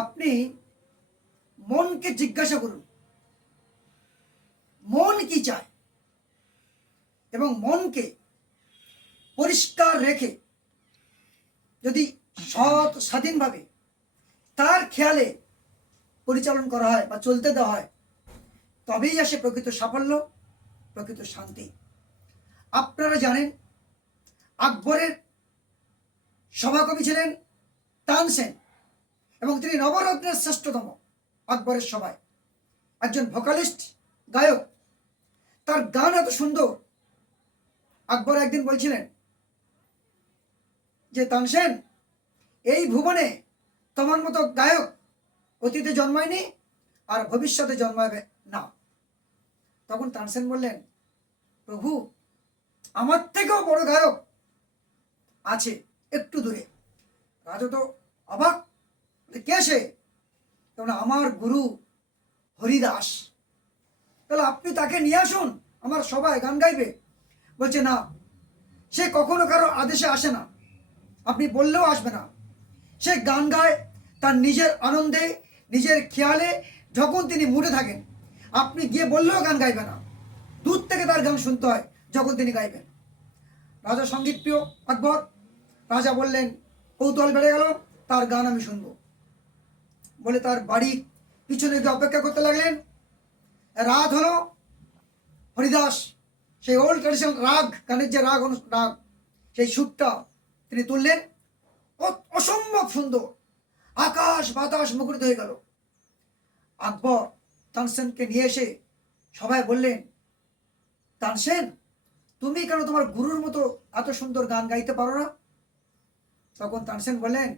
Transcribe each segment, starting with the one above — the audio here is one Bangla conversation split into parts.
আপনি মনকে জিজ্ঞাসা করুন মন কি চায়, এবং মনকে পরিষ্কার রেখে যদি সৎ স্বাধীনভাবে তার খেয়ালে পরিচালন করা হয় বা চলতে দেওয়া হয়, তবেই আসে প্রকৃত সাফল্য, প্রকৃত শান্তি। আপনারা জানেন আকবরের সভাকবি ছিলেন তানসেন, এবং তিনি নবরত্নের শ্রেষ্ঠতম আকবরের সভায় একজন ভোকালিস্ট, গায়ক। তার গান এত সুন্দর, আকবর একদিন বলছিলেন যে তানসেন, এই ভুবনে তোমার মতো গায়ক অতীতে জন্মায়নি আর ভবিষ্যতে জন্মাবে না। তখন তানসেন বললেন, প্রভু, আমার থেকেও বড় গায়ক আছে একটু দূরে। রাজা তো অবাক, কে সে? তখন আমার গুরু হরিদাস। তাহলে আপনি তাকে নিয়ে আসুন, আমার সবাই গান গাইবে। বলছে না, সে কখনো কারো আদেশে আসে না, আপনি বললেও আসবে না। সে গান গায় তার নিজের আনন্দে, নিজের খেয়ালে, যখন তিনি মুডে থাকেন। আপনি গিয়ে বললেও গান গাইবে না, দূর থেকে তার গান শুনতে হয় যখন তিনি গাইবেন। রাজা সঙ্গীত প্রিয় আকবর। রাজা বললেন, কৌতূহল বেড়ে গেল, তার গান আমি শুনবো বলে তার বাড়ির পিছনে গিয়ে অপেক্ষা করতে লাগলেন। রাত হলো, হরিদাস সেই ওল্ড ট্র্যাডিশনাল রাগ, গানের যে রাগ রাগ, সেই সুরটা তিনি তুললেন। অসম্ভব সুন্দর, আকাশ বাতাস মুখরিত হয়ে গেল। আকবর তানসেনকে নিয়ে এসে সবাই বললেন, তানসেন, তুমি কেন তোমার গুরুর মতো এত সুন্দর গান গাইতে পারো না? তখন তানসেন বললেন,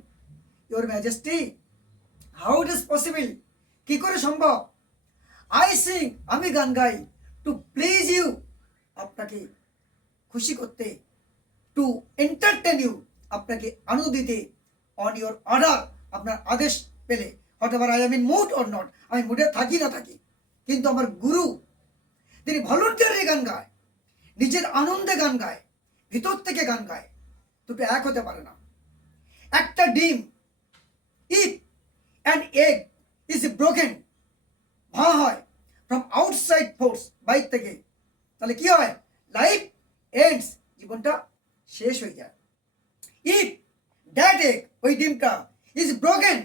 your majesty, how it is possible, কি করে সম্ভব? আই সিং, আমি গান গাই টু প্লিজ ইউ, আপনাকে খুশি করতে, টু এন্টারটেন ইউ, আপনাকে আনন্দ দিতে, অন ইউর অর্ডার, আপনার আদেশ পেলে, whatever I am in mood or not, আমি মুডে থাকি না থাকি। কিন্তু আমার গুরু, তিনি ভলেন্টিয়ারি গান গায়, নিজের আনন্দে গান গায়, ভিতর থেকে গান গায়। দুটো এক হতে পারে না। একটা ডিম, if an egg is broken, ভাঙা হয় ফ্রম আউটসাইড ফোর্স, বাইর থেকে, তাহলে কি হয়? লাইফ এন্ডস, জীবনটা শেষ হয়ে যায়। ইফ দ্যাট এগ, ওই ডিমটা, ইজ ব্রোকেন,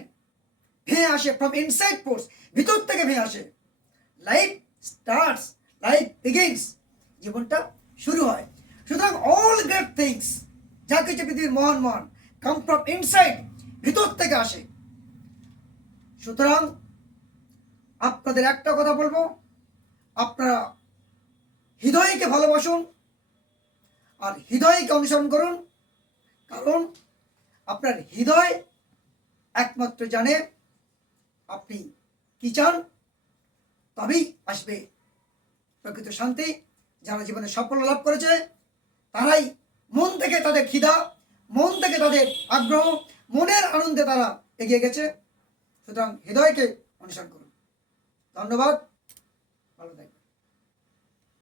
ভেঙে আসে ফ্রম ইনসাইড ফোর্স, ভিতর থেকে ভেঙে আসে, লাইফ স্টার্টস, লাইফ বিগিনস, জীবনটা শুরু হয়। সুতরাং অল গ্রেট থিংস, যা কিছু পৃথিবীর মহান মহান, কাম ফ্রম ইনসাইড, ভিতর থেকে আসে। সুতরাং আপনাদের একটা কথা বলবো, আপনারা হৃদয়কে ভালোবাসুন আর হৃদয়কে অনুসরণ করুন, কারণ আপনার হৃদয় একমাত্র জানে আপনি কি চান, তবেই আসবে প্রকৃত শান্তি। যারা জীবনে সাফল্য লাভ করেছে, তারাই মন থেকে তাদের খিদা, মন থেকে তাদের আগ্রহ, মনের আনন্দে তারা এগিয়ে গেছে। সুতরাং হৃদয়কে অনুসরণ করুন। ধন্যবাদ, ভালো থাকবেন।